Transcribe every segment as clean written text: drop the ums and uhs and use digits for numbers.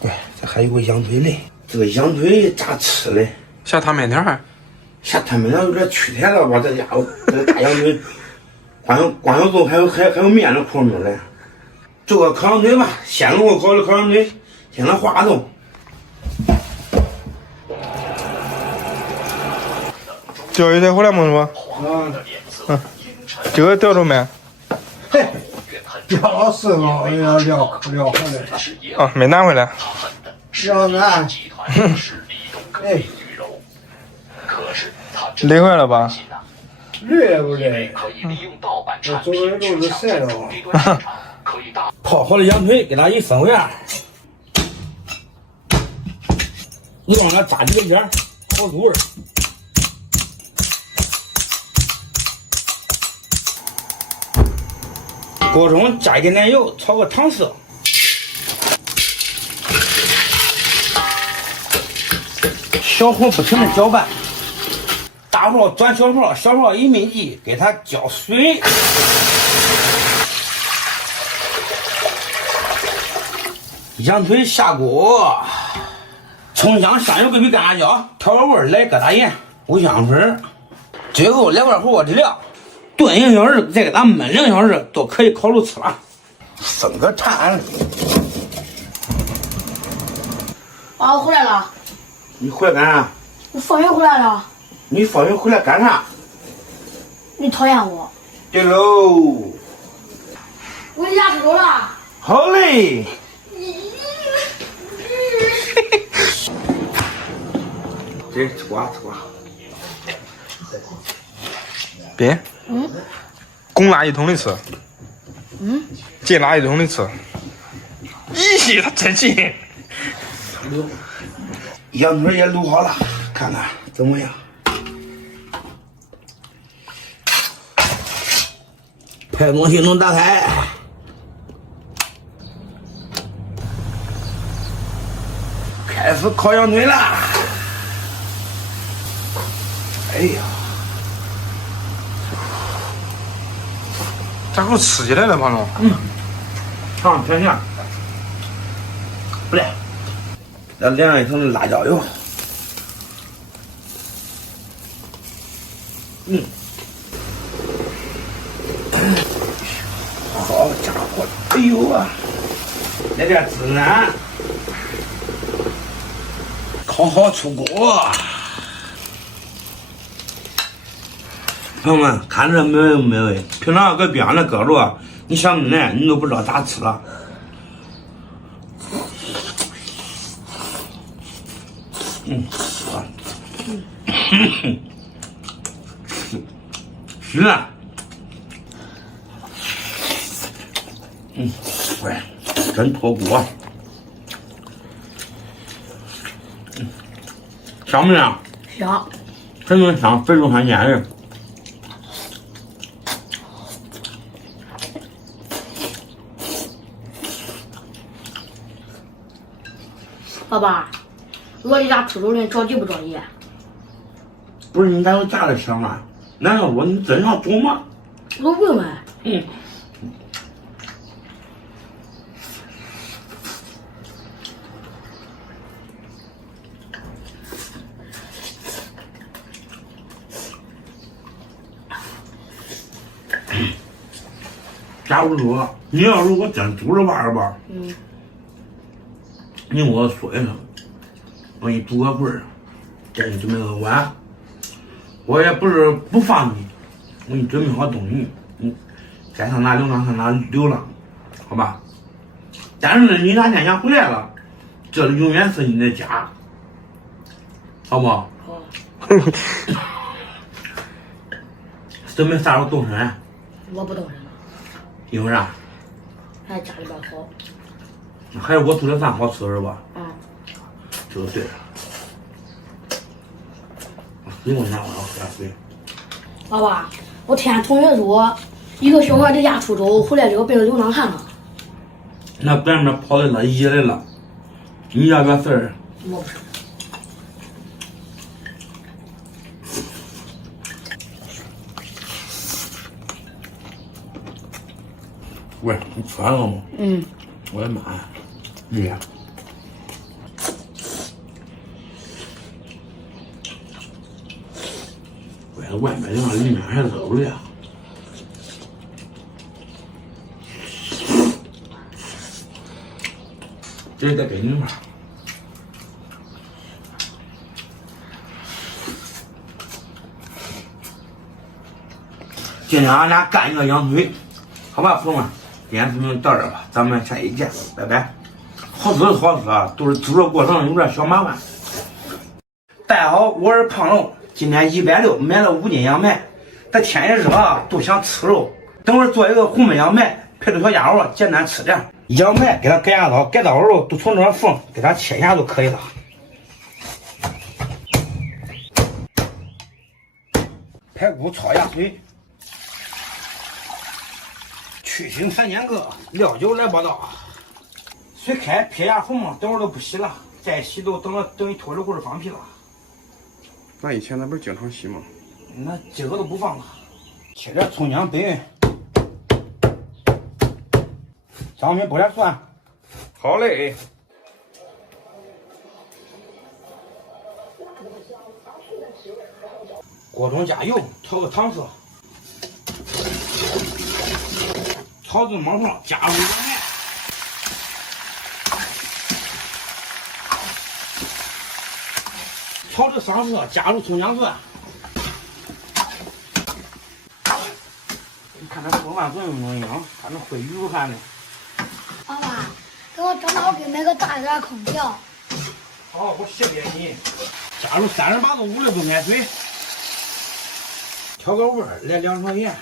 对，这还有个羊腿嘞，这个羊腿咋吃嘞？下烫面条还？下烫面条有点屈台了吧？这家伙，这个大羊腿，光要做还有面的窟窿嘞。做个烤羊腿吧，鲜炉烤的烤羊腿，先来化冻。钓鱼台回来没是吧？这个钓着没？嘿，钓了4个，要钓回来。啊，没拿回来。要拿。哎，累坏了吧？累不累？我昨天都是晒了。泡好的羊腿给它一分圆，又让它炸几个尖，好入味。锅中加一点点油，炒个糖色。小火不停的搅拌，大号转小号，小号一没记，给它浇水。羊腿下锅，葱姜香油、桂皮、干辣椒，调个味儿，来疙瘩盐、五香粉，最后来块火锅底料，炖1个小时，再给它焖2个小时，都可以烤肉吃了。分个摊。啊，我回来了。你回来干啥？我放学回来了。你放学回来干啥？你讨厌我？对喽。我回家吃粥了。好嘞。这吃瓜。别。公垃圾桶里吃。进垃圾桶里吃。咦，他真气。羊腿也卤好了，看看怎么样？拍东西能打开。开始烤羊腿啦！哎呀，咋给我吃起来了，胖总？尝甜甜，不赖。再淋上一层的辣椒油。好家伙，哎呦啊！来点孜然，烤好出锅。朋友们，看着美味不美味？平常搁边上的搁着，你想不来，你都不知道咋吃了。是啊。喂，真脱锅。香不香？香。真能香，肥肉还鲜人。爸爸，我离家出走人着急不着急？不是你咋有这样的想法？难道说你真想走吗？我都问问。假如说你要如果真住着玩吧，你跟我说一声，我给你煮个棍儿，给你准备个碗。我也不是不放你，我给你准备好东西，你该上哪流浪上哪流浪，好吧？但是呢，你哪天想回来了，这里永远是你的家，好不好？好。准备啥时候动身？我不动身了。因为啥？还家里边好。还是我做的饭好吃是吧？这个对。你给我拿，我要喝点水。爸爸，我听同学说，一个小孩离家出走，回来之后变成流浪汉了。那别人跑来了，移来了，你要不要事儿？我不是。喂，你吃完了吗？我的妈呀！嗯。外面凉，里面还热了呀。这是在北京吧？今天俺俩干一个羊腿，好吧，朋友们，今天视频到这吧，咱们下期见，拜拜。好吃是好吃啊，都是制作过程有点小麻烦。大家好，我是胖龙。今天160买了5斤羊排，这天也热啊，都想吃肉。等会儿做一个红焖羊排，配着小鸭肉，简单吃点。羊排给它改下刀，改刀的时候都从这缝给它切一下就可以了。排骨炒鸭腿，去腥3剑客，料酒来报道。水开撇牙红嘛，等会儿都不洗了，再洗都等于脱了或者放屁了。那以前咱不是经常洗吗？那今个都不放了。切点葱姜白云，张明拨点蒜。好嘞。锅中加油，调个糖色。炒至冒泡，加入羊排。炒至上色，加入葱姜蒜。你看这做饭怎么模样？看这会鱼汗的。爸爸，给我正好给买个大一点空调。好，我谢谢你。加入38度56度开水，调个味儿，来2勺盐，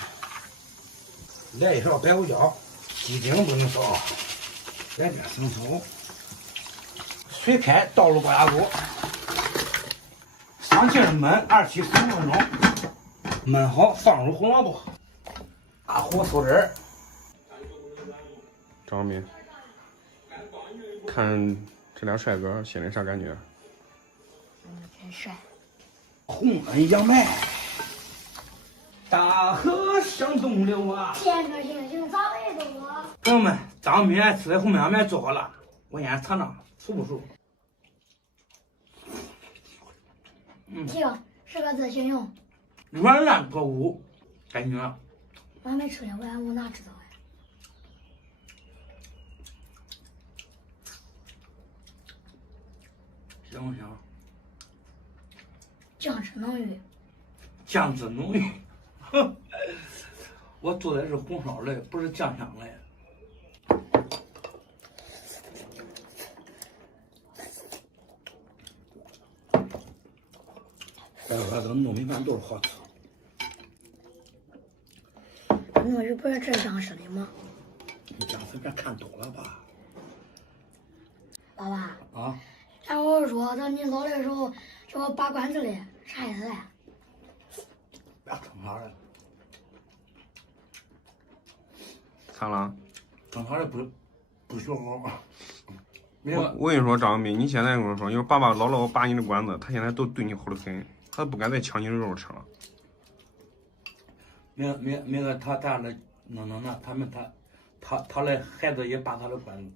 来1勺白胡椒，鸡精不能少，来点生抽。水开，倒入高压锅。上劲儿焖27、15分钟，焖好放入红萝卜，大火收汁儿。张明，看这俩帅哥，心里啥感觉？真帅。红焖羊排，大河向东流啊！天上星星早已多。朋友们，张明爱吃的红焖羊排做好了，我先尝尝，熟不熟？这个4个字形容：软烂可污，感觉我还没吃呢，我哪知道呀？香不香？酱汁浓郁。酱汁浓郁，哼，我做的是红烧类，不是酱香类。待会儿这个糯米饭都是好吃。糯米不是这样式的吗？你这随便看多了吧？爸爸。啊？然后说等你老的时候叫我拔罐子嘞，啥意思嘞？别蹭啥了，咋了？蹭啥了不学好。我跟你说，张斌，你现在跟我说，要爸爸姥姥拔你的管子，他现在都对你好的很，他不敢再抢你的肉吃了。明个他咋的？那他的孩子也拔他的管子。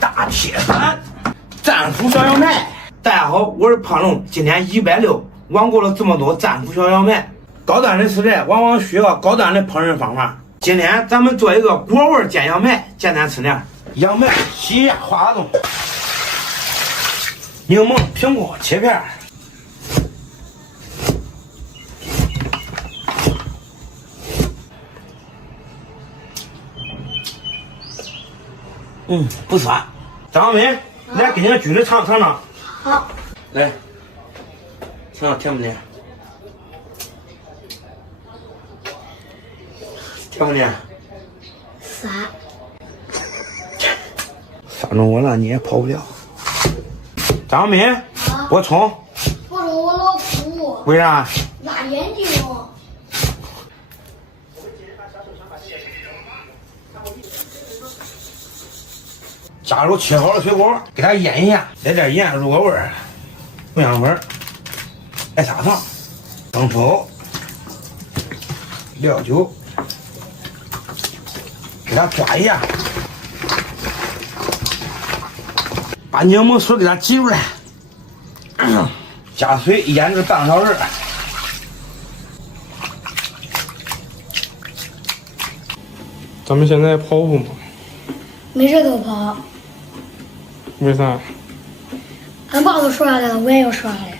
大铁饭，战斧小羊排。大家好，我是胖龙，今天160，网购了这么多战斧小羊排。高端的食材往往需要高端的烹饪方法。今天咱们做一个果味煎羊排，简单吃点。羊排洗一下化冻，柠檬、苹果切片。不酸。张伟，来给你个橘子尝尝。好。来，挺好，甜不甜？甜不甜？啥？反正我了你也跑不了。张小敏，我冲。不冲我老苦。为啥？辣眼睛。加入切好的水果，给它腌一下，来点盐入个味儿，不香味儿，来砂糖、生抽、料酒，给它抓一下，把柠檬水给它挤出来，加水腌制半个小时。咱们现在跑步吗？没事都跑。为啥？俺爸都说下来了，我也要说下来。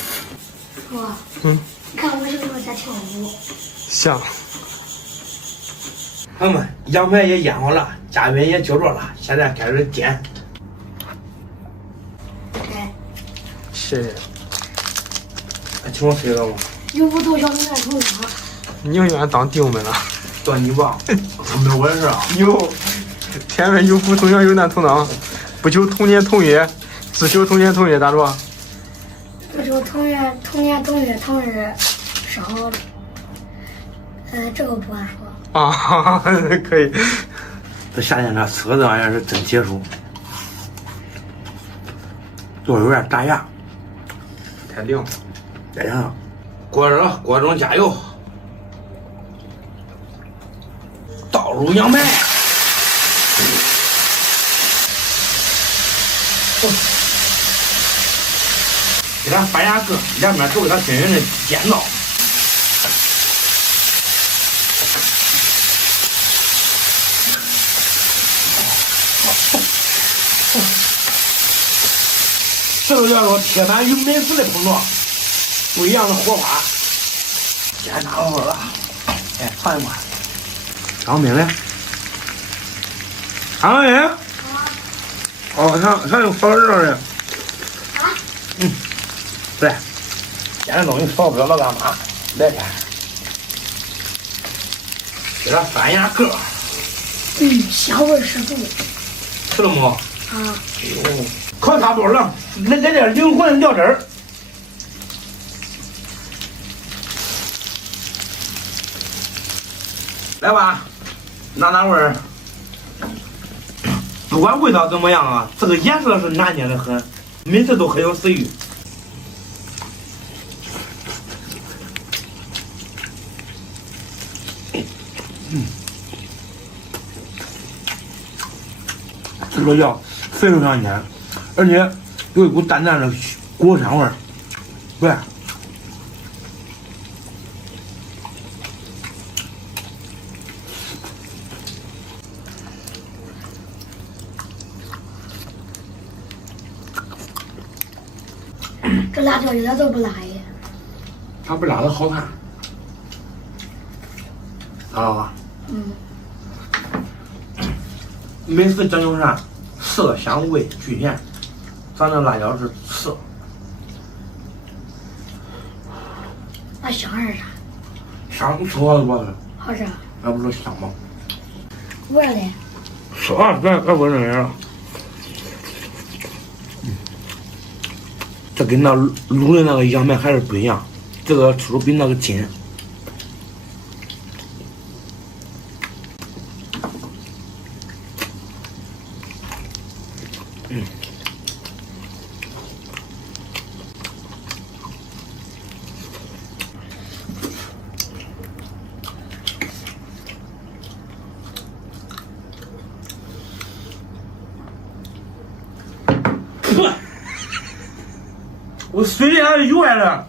说，嗯，你看我是不是在跳舞？像。朋友们，羊排也腌好了，嘉宾也就着了，现在开始煎。哎，谢谢。请我吃一个吗？有不都想你来头上？你永远当丁们了。断你吧，没我的事啊。有，天文有福，同乡有难同当，不求同年同月，只求同年同月，咋着？不求同年同日生。这个不敢说。啊，可以。这夏天这吃个这玩意儿是真解暑，就是有点打牙。太凉。再加上锅热，锅中加油，倒入羊排，给它翻下个，两边都给它均匀的煎到。这就叫做铁板与美食的碰撞，不一样的火花。煎拿好了，哎，放一块。张明嘞？张明？哦，上有烧热的。嗯，对，煎的东西少不了干嘛？来点，给它翻一下个。香味十足。吃了没？啊。哎呦，烤差不多了，来点灵魂料汁儿。来吧，拿味儿。不管味道怎么样啊，这个颜色是拿捏的很，每次都很有食欲。这个料非常鲜，而且有一股淡淡的果香味儿，对。这辣椒一点都不辣耶。它不辣的好看，啊。美食讲究啥？色香味俱全。咱这辣椒是色。那香是啥？香吃好的不是？好吃。那不是香吗？味儿嘞？是啊，别不认人了。这跟那卤的那个羊排还是不一样，这个吃出比那个筋。我水里还有来了。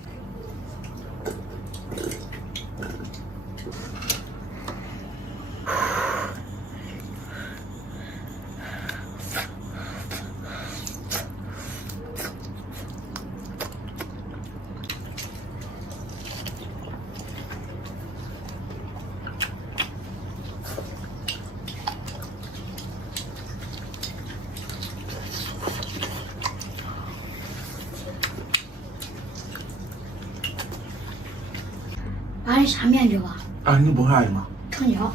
俺下面去吧。啊，你不下去吗？成交。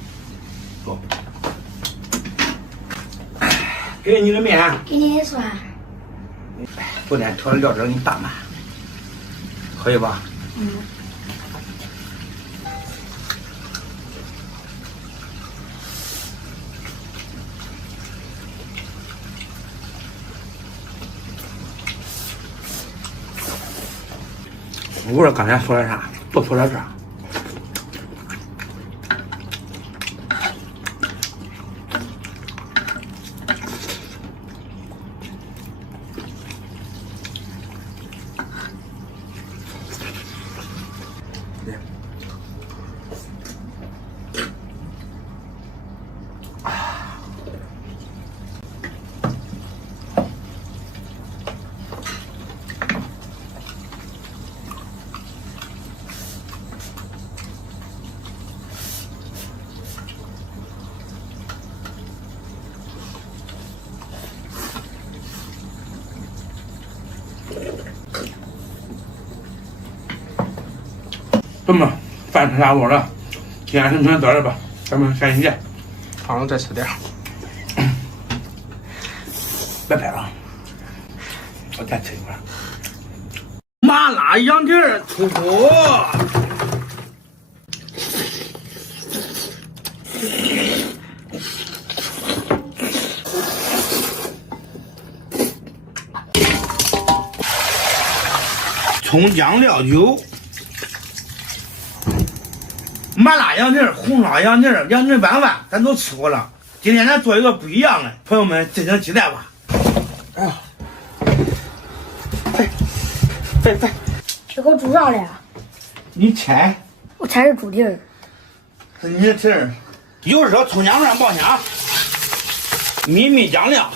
走。给你的面。给你的蒜。昨天调的料汁给你打满，可以吧？嗯。我说刚才说的啥？多说点啥？这么饭吃下锅了，今天就先到这吧，咱们下期见。好了，再吃点。别拍了，我再吃一块。麻辣羊蹄儿出锅。葱姜料酒，麻辣羊蹄儿、红烧羊蹄儿、羊蹄拌饭，咱都吃过了。今天咱做一个不一样的，朋友们敬请期待吧。哎呀，飞，这个猪啥嘞？你猜？我猜是猪蹄儿。是你的蹄儿。有时候葱姜蒜爆香，秘密酱料，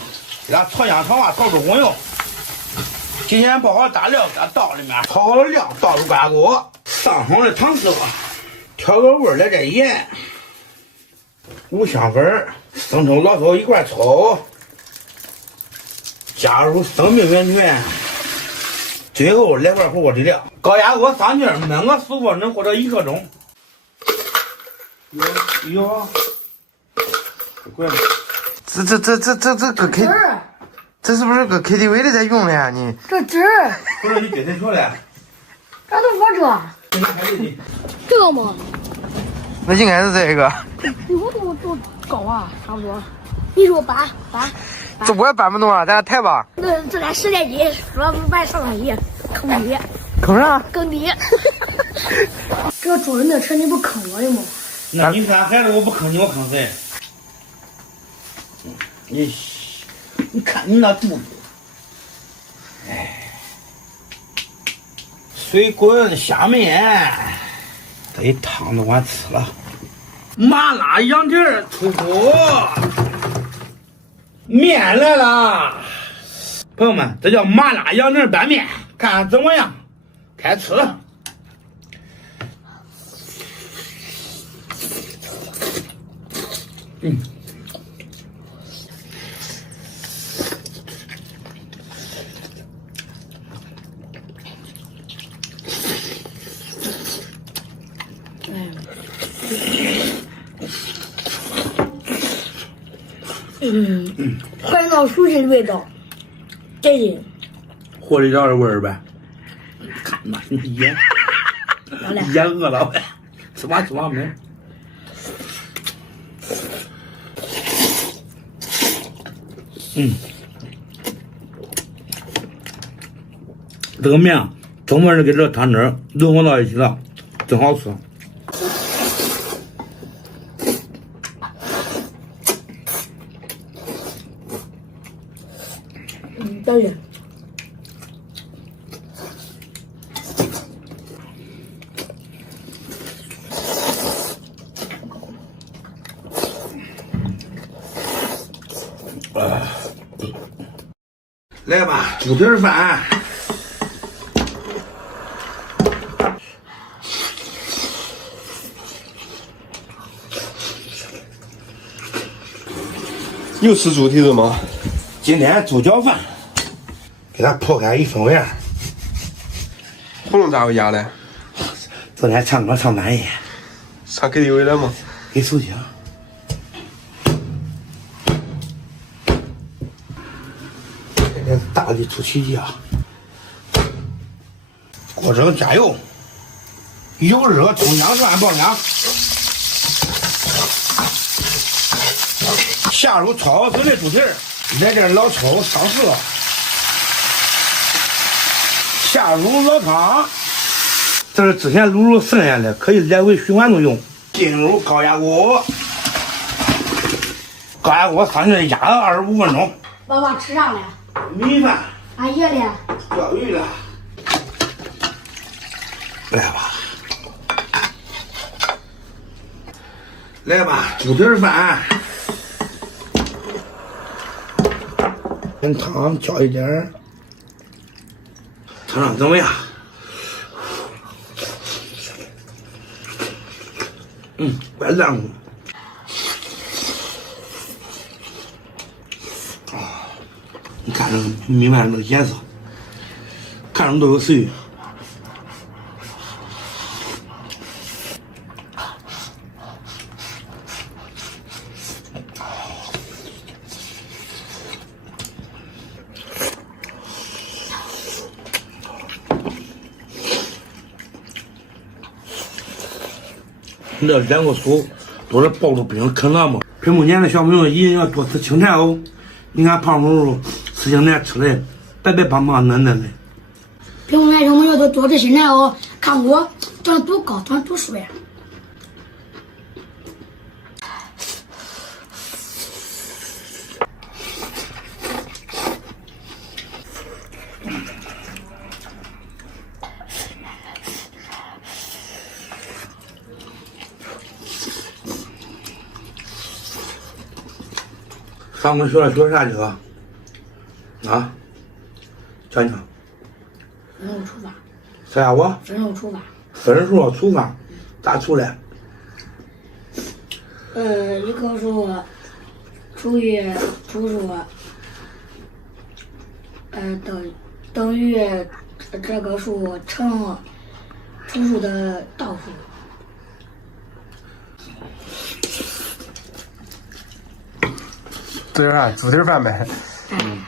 给它炒香炒滑，炒出红油。今天爆好大料，给它倒里面，炒好了料，倒入挂锅，上好的糖色，调个味儿来点盐、五香粉、生抽、老抽一块抽，加入生命源泉，最后来块火锅底料，高压锅上劲焖个10分钟或者1刻钟。有，怪了。这个 K， 这是不是搁 KTV 里在用的呀？你这汁儿，不是你给谁说的？这都我这。这个吗？那应该是这个。比我都高啊，差不多。你说搬。这我也搬不动啊，咱抬吧。那这俩10点几，说不搬上上去，坑底。坑啥？坑底。这个主人的车你不坑我的吗？那你看孩子，我不坑你，我坑谁？你看你那肚子，哎，水滚下面，这汤都完吃了。麻辣羊蹄儿出锅，面来了，朋友们，这叫麻辣羊蹄儿拌面，看看怎么样？开吃。快到熟悉的味道，这劲。火里料的味儿呗。看嘛，你也饿了呗，吃吧没。这个面专门是跟这个汤汁融合到一起了，真好吃。对。来吧，猪蹄儿饭。又吃猪蹄子吗？今天猪脚饭，给它破开一分为二。喉咙咋回家嘞？昨天唱歌唱半夜，上 KTV 了吗？给手机啊。这是大的出奇迹啊！锅蒸加油，油热葱姜蒜爆凉，下入焯好水的猪蹄儿，来点老抽烧色，下入老汤。这是之前卤肉剩下的，可以来回循环着用。进入高压锅，高压锅上去压了25分钟。爸爸吃啥了？米饭。俺爷嘞？钓鱼了。来吧，来吧，猪蹄儿饭，跟汤浇一点儿，尝尝怎么样？怪烂乎。你看这个米饭这个颜色，看着都有食欲。这2个书都是抱着冰啃了嘛。屏幕前的小朋友一定要多吃青菜哦。你看胖叔叔吃青菜吃的白白胖胖嫩嫩的。屏幕前小朋友都多吃青菜哦，看我长多高，长多帅。上回学啥去了？啊？讲讲。分数除法。啥我？分数除法。分数除法，咋除嘞？一棵树除以除数，等于这个数乘除数的倒数。这是啥？猪蹄儿饭呗。嗯。